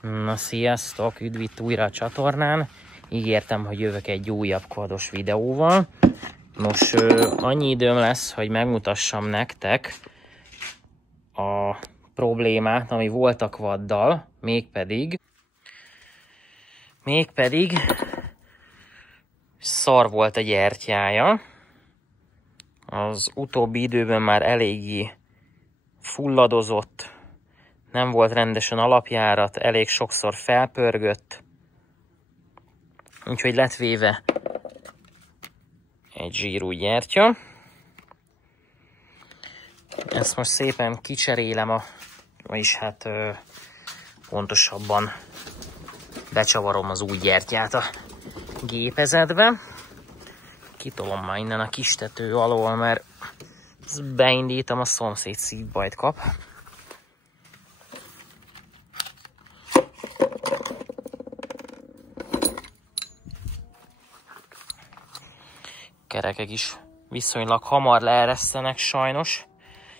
Na sziasztok, üdv itt újra a csatornán. Ígértem, hogy jövök egy újabb kodos videóval. Nos, annyi időm lesz, hogy megmutassam nektek a problémát, ami volt a quaddal, mégpedig szar volt a gyertyája. Az utóbbi időben már eléggé fulladozott, nem volt rendesen alapjárat, elég sokszor felpörgött, úgyhogy lett véve egy zsírúj gyertya. Ezt most szépen kicserélem, vagyis hát pontosabban becsavarom az új gyertyát a gépezetbe. Kitolom már innen a kis tető alól, mert beindítom, a szomszéd szívbajt kap. Kerekek is viszonylag hamar leeresztenek sajnos,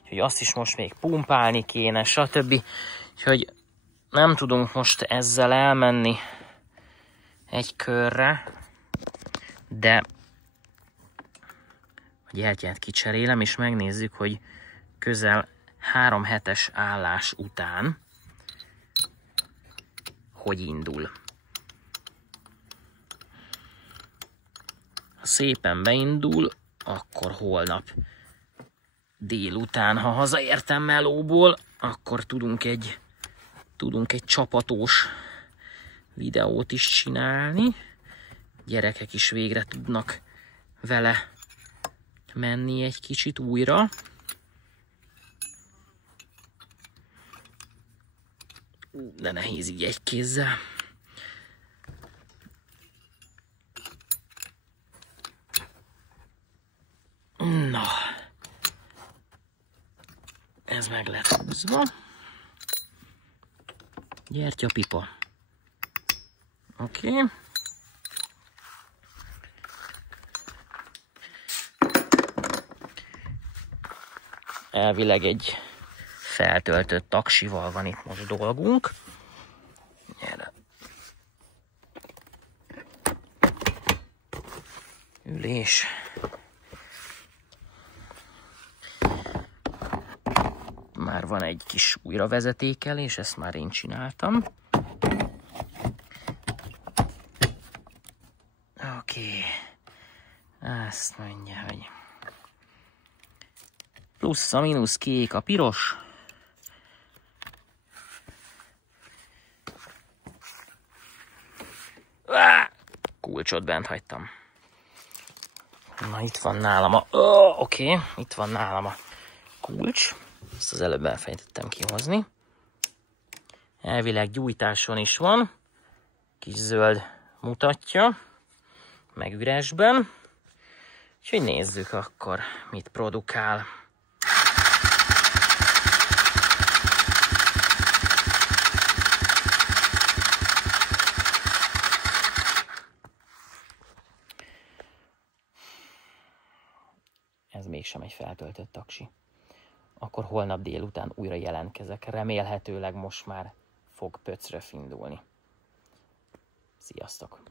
úgyhogy azt is most még pumpálni kéne, stb. Úgyhogy nem tudunk most ezzel elmenni egy körre, de a gyertyát kicserélem, és megnézzük, hogy közel 3 hetes állás után hogy indul. Ha szépen beindul, akkor holnap délután, ha hazaértem melóból, akkor tudunk egy csapatós videót is csinálni. Gyerekek is végre tudnak vele menni egy kicsit újra. De nehéz így egy kézzel. Na, ez meg lett húzva. Gyertyapipa. Oké. Elvileg egy feltöltött taksival van itt most dolgunk. Gyere. Ülés. Már van egy kis újravezetékelés, ezt már én csináltam. Oké. Azt mondja, hogy plusz a mínusz kék a piros. Kulcsot bent hagytam. Na, itt van nálam a... Oké, itt van nálam a kulcs. Ezt az előbb elfejtettem kihozni. Elvileg gyújtáson is van. Kis zöld mutatja. Meg üresben. Úgyhogy nézzük akkor, mit produkál. Ez mégsem egy feltöltött taksi. Akkor holnap délután újra jelentkezek. Remélhetőleg most már fog pöcröf indulni. Sziasztok!